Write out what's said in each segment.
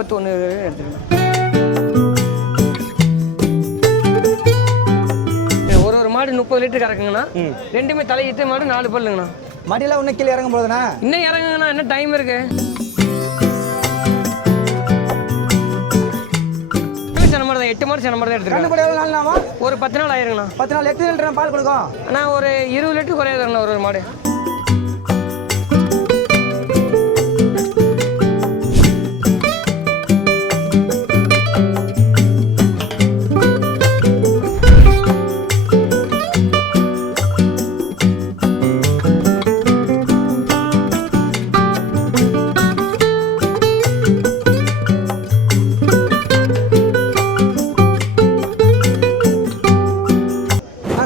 10 1 எடுத்துக்கலாம். ஒரு மாடு 30 லிட்டர் கறக்குங்கண்ணா. ரெண்டுமே தலையிட்டு மாடு 4 பல்லுங்கண்ணா. மடியெல்லாம் இன்னும் கீழே இறங்கும் போதுண்ணா இன்னும் இறங்குங்கண்ணா, என்ன டைம் இருக்கு. சென மாடு தான், 8 மாடு சென மாடு தான் எடுத்துருக்கேன். எவ்வளோ நாள்னாமா? ஒரு 10 நாள் ஆயிருங்கண்ணா. 10 நாள். எத்தனை லிட்டர் பால் கொடுக்கும்? அண்ணா ஒரு 20 லிட்டர் குறையாதுண்ணா ஒரு மாடு.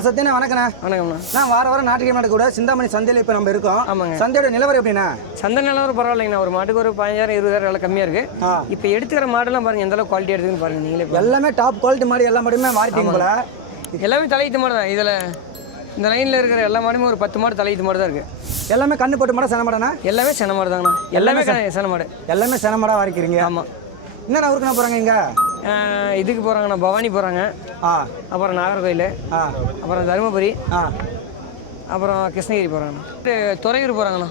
சத்தியண்ணா வணக்கண்ணா. வணக்கம்ண்ணா. நான் வாரம் ஞாயிற்றுக்கிழமை நடக்க சிந்தாமணி சந்தையில் இப்போ நம்ம இருக்கோம். ஆமாங்க. சந்தையோட நிலவரம் எப்படின்னா? சந்தை நிலவரம் பரவாயில்லைங்கண்ணா. ஒரு மாட்டுக்கு ஒரு 15,000 20,000 விலை கம்மியாக இருக்கு. இப்போ எடுத்துக்கிற மாடெல்லாம் பாருங்க எந்த அளவுக்கு குவாலிட்டி எடுத்துன்னு பாருங்க நீங்களே. எல்லாமே டாப் குவாலிட்டி மாடு, எல்லா மாடுமே மாறிட்டீங்க போல. எல்லாமே தலையீத்து மாடு தான். இதில் இந்த லைனில் இருக்கிற எல்லா மாடுமே ஒரு 10 மாடு தலையீத்து மாடு தான் இருக்கு. எல்லாமே கண்ணு போட்டு மாடா சென மாடாண்ணா? எல்லாமே சென மாடு தாங்கண்ணா. எல்லாமே சென மாடு. எல்லாமே சென மாடா வாரிக்கிறீங்க? ஆமாம். என்னண்ணா ஊருக்குண்ணா போகிறாங்க இங்கே? இதுக்கு போகிறாங்கண்ணா, பவானி போகிறாங்க. அப்புறம் நாகர்கோயில், அப்புறம் தருமபுரி, அப்புறம் கிருஷ்ணகிரி போகிறாங்கண்ணா. துறையூர் போகிறாங்கண்ணா.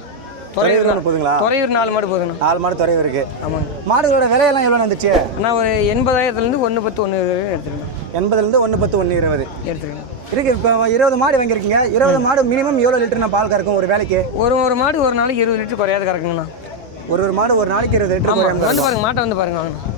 துறையூர் போகுதுங்களா? துறையூர் 4 மாடு போகுதுண்ணா. 4 மாடு துறையூர் இருக்கு. ஆமாங்க. மாடுகளோட விலையெல்லாம் எவ்வளோ வந்துச்சு? அண்ணா ஒரு 80,000லேருந்து 1 10 1 எடுத்துருக்கேன். 80லேருந்து 1 10 1 20 எடுத்துருக்கேன். இருக்கு. இப்போ 20 மாடு வாங்கியிருக்கீங்க. 20 மாடு மினிமம் எவ்வளோ லிட்டர் நான் பால் கறக்கும் ஒரு வேலைக்கு? ஒரு மாடு ஒரு நாளைக்கு 20 லிட்டர் குறையாது கறக்குங்கண்ணா. ஒரு மாடு ஒரு நாளைக்கு 20 லிட்டர் குறையாது. வந்து பாருங்க, மாட்டை வந்து பாருங்க வாங்கண்ணா.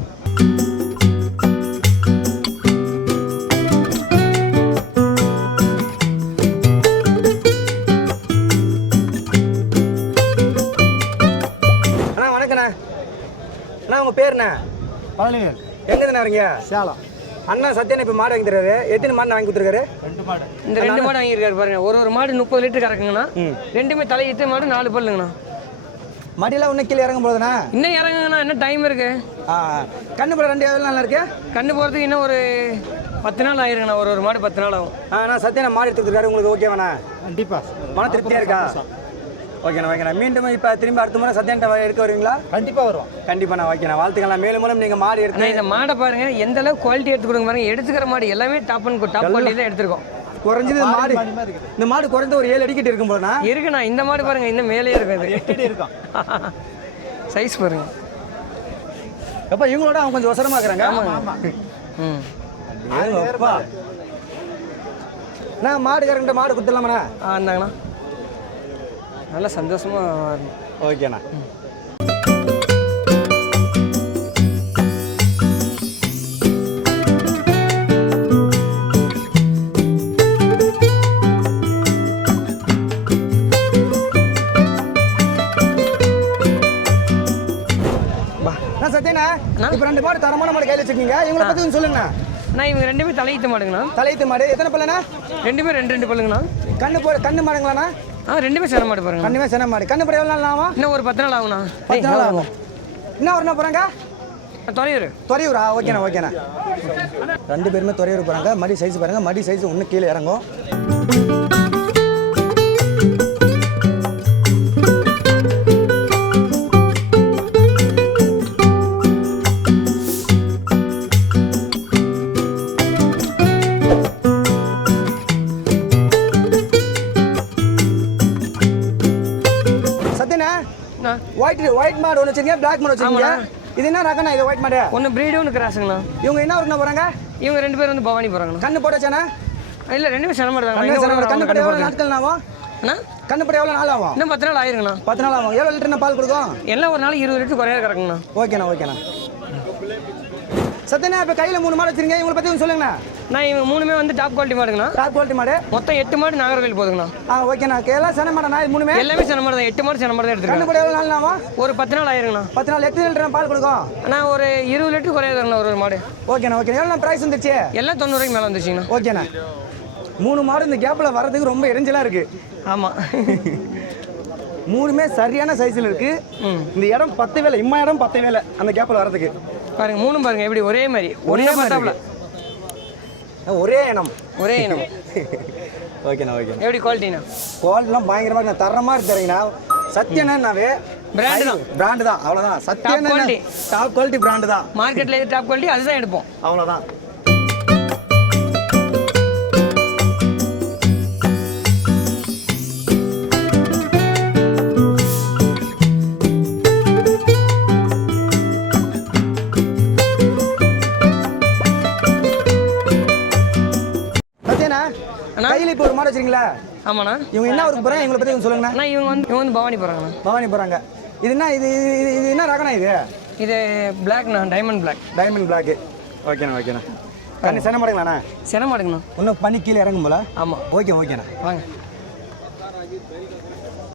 அண்ணா உங்கள் பேருண்ணா? பழனிவேல். எங்கேண்ணா இருக்கீங்க? சேலம். அண்ணா சத்யன் இப்போ மாடு வாங்கி தர்றாரு. எத்தனை மாடு வாங்கி கொடுத்துருக்காரு? 2 மாடு. இந்த 2 மாடு வாங்கியிருக்காரு பாருங்க. ஒரு மாடு 30 லிட்டர் கறக்குங்கண்ணா. ரெண்டுமே தலையிட்டு மாடு 4 பல்லுங்கண்ணா. மடியெல்லாம் இன்னும் கீழே இறங்கும் போதுண்ணா? இன்னும் இறங்குங்கண்ணா, என்ன டைம் இருக்கு. கண்ணு போட 2 எவ்வளோ நாள் இருக்கு? கண்ணு போகிறதுக்கு இன்னும் ஒரு 10 நாள் ஆயிருங்கண்ணா. ஒரு மாடு 10 நாள் ஆகும். நான் சத்யன் மாடு எடுத்துருக்காரு. உங்களுக்கு ஓகேவாண்ணா? கண்டிப்பாக மன திருப்தியாக இருக்கா? ஓகேண்ணா ஓகேண்ணா. மீண்டும் இப்போ திரும்பி அடுத்த முறை சத்யன்ட்ட எடுக்க வருவீங்களா? கண்டிப்பாக வரும். கண்டிப்பாண்ணா. ஓகேண்ணா, வாழ்த்துக்கலாம். மேலும் மூலம் நீங்கள் மாடு எடுத்து இந்த மாடை பாருங்க எந்த அளவுக்கு குவாலிட்டி எடுத்து கொடுங்க பாருங்க. எடுத்துக்கிற மாடு எல்லாமே டாப் குவாலிட்டி தான் எடுத்துருக்கோம். குறைஞ்சது மாடு இந்த மாடு குறைந்த ஒரு 7 அடிக்கிட்டு இருக்கும் போதுண்ணா இருக்குண்ணா. இந்த மாடு பாருங்க இன்னும் மேலே இருக்காது. 8 அடி இருக்கும் சைஸ் பாருங்க. அப்போ இவங்களோட அவங்க கொஞ்சம் ஒசரமாக இருக்கிறாங்க. நான் மாடுக்காரங்கிட்ட மாடு கொடுத்துடலாமாண்ணா? இருந்தாங்கண்ணா. நல்லா சந்தோஷமாக வரணும். ஓகேண்ணா. சத்யண்ணா இப்போ 2 மாடு தரமான மாடு கையில் வச்சுருக்கீங்க. இவங்களை பற்றி கொஞ்சம் சொல்லுங்கண்ணா. நான் இவங்க 2 தலையீத்து மாடுங்கண்ணா. தலையீத்து மாடு எத்தனை பல்லுண்ணா? ரெண்டுமே 2 பல்லுங்கண்ணா. கண்ணு மாடுங்களாண்ணா? 2மே சென மாடு பாருங்க. கண்ணுமே சென மாடு. கண்ணு போட எவ்வளோ நாள் ஆகும்? இன்னும் ஒரு 10 நாள் ஆகுண்ணா. 10 நாள் ஆகும். என்ன ஒரு நாள் போகிறாங்க? துறையூரா? ஓகேண்ணா ஓகேண்ணா. 2 பேருமே துறையூர் போகிறாங்க. மடி சைஸ் பாருங்கள். மடி சைஸ் இன்னும் கீழே இறங்கும். ஒயிட் மாடு ஒன்று வச்சுருக்கீங்க, பிளாக் மாடு வச்சுருக்கீங்க. இது என்ன ரகண்ணா? இது ஒயிட் மாடு ஒன்று பிரீடு ஒன்று கிராஸுங்கண்ணா. இவங்க என்ன ஊருக்குண்ணா போகிறாங்க? இவங்க 2 பேர் வந்து பவானி போகிறாங்கண்ணா. கண்ணு போட்டாச்சாண்ணா? இல்லை 2மே சென மாடு தான். கண்ணு போட எவ்வளோ நாட்கள் ஆகும்? அண்ணா கண்ணு போட எவ்வளோ நாள் ஆகும்? இன்னும் 10 நாள் ஆயிருங்கண்ணா. 10 நாள் ஆகும். எவ்வளோ லிட்டர் பால் கொடுக்கும்? எல்லாம் ஒரு நாளைக்கு 20 லிட்டர் குறையாது கறக்குங்கண்ணா. ஓகேண்ணா ஓகேண்ணா. சத்யண்ணா இப்போ கையில் 3 மாடு வச்சுருக்கீங்க. இவங்களை பற்றி கொஞ்சம் சொல்லுங்கண்ணா. நான் இவங்க 3மே வந்து டாப் குவாலிட்டி மாடுங்கண்ணா. டாப் குவாலிட்டி மாடு. மொத்தம் 8 மாடு நாகர்கோயில் போதுங்கண்ணா. ஓகேண்ணா. எல்லாம் சென மாடண்ணா? இது 3மே எல்லாமே சென மாடு தான். 8 மாடு சென மாடு தான் எடுத்துருக்கேன். கண்ணு போட எவ்வளோ நாள் ஆகும்? ஒரு 10 நாள் ஆயிருங்கண்ணா. 10 நாள். எத்தனை லிட்டர் பால் கொடுக்கும்? ஆனால் ஒரு 20 லிட்டர் குறையாதுங்கண்ணா ஒரு மாடு. ஓகேண்ணா ஓகேண்ணா. எவ்வளோ ப்ரைஸ் வந்துருச்சு? எல்லாம் 90 ரூபாய்க்கு மேலே வந்துச்சுங்கண்ணா. ஓகேண்ணா. 3 மாடு இந்த கேப்பில் வர்றதுக்கு ரொம்ப இறைஞ்சலாக இருக்குது. ஆமாம். 3மே சரியான சைஸில் இருக்குது. இந்த இடம் 10 வேலை. இடம் 10 வேலை அந்த கேப்பில் வர்றதுக்கு. பாருங்க 3 பாருங்க எப்படி ஒரே மாதிரி ஒரே பார்த்தாப்ல. ஒரே இனம். ஓகேண்ணா ஓகே. எப்படி குவாலிட்டிண்ணா? குவாலிட்டிலாம் பயங்கரமாக தரமாக இருக்குறீங்கண்ணா. சத்யனாவே பிராண்டு தான். பிராண்டு தான், அவ்வளோதான். சத்தியம் quality. டாப் குவாலிட்டி பிராண்டு தான். மார்க்கெட்டில் எது டாப் குவாலிட்டி அதுதான் எடுப்போம். அவ்வளோதான். சத்யண்ணா, கையில் இப்போ ஒரு மாடு வச்சிருக்கீங்களா? ஆமாண்ணா. இவங்க என்ன ஊருக்கு போகிறாங்க, இவங்களை பற்றி சொல்லுங்கண்ணா. அண்ணா இவங்க வந்து பவானி போகிறாங்கண்ணா. பவானி போகிறாங்க. இது என்ன, இது இது என்ன ரகண்ணா இது? இது பிளாக்ண்ணா, டைமண்ட் பிளாக். Diamond block. ஓகேண்ணா. கண்ணு சென்ன மாடுங்களாண்ணா? சென மாடுங்கண்ணா. இன்னும் பண்ணி கீழே இறங்கும் போல. ஆமாம். ஓகேண்ணா. வாங்க.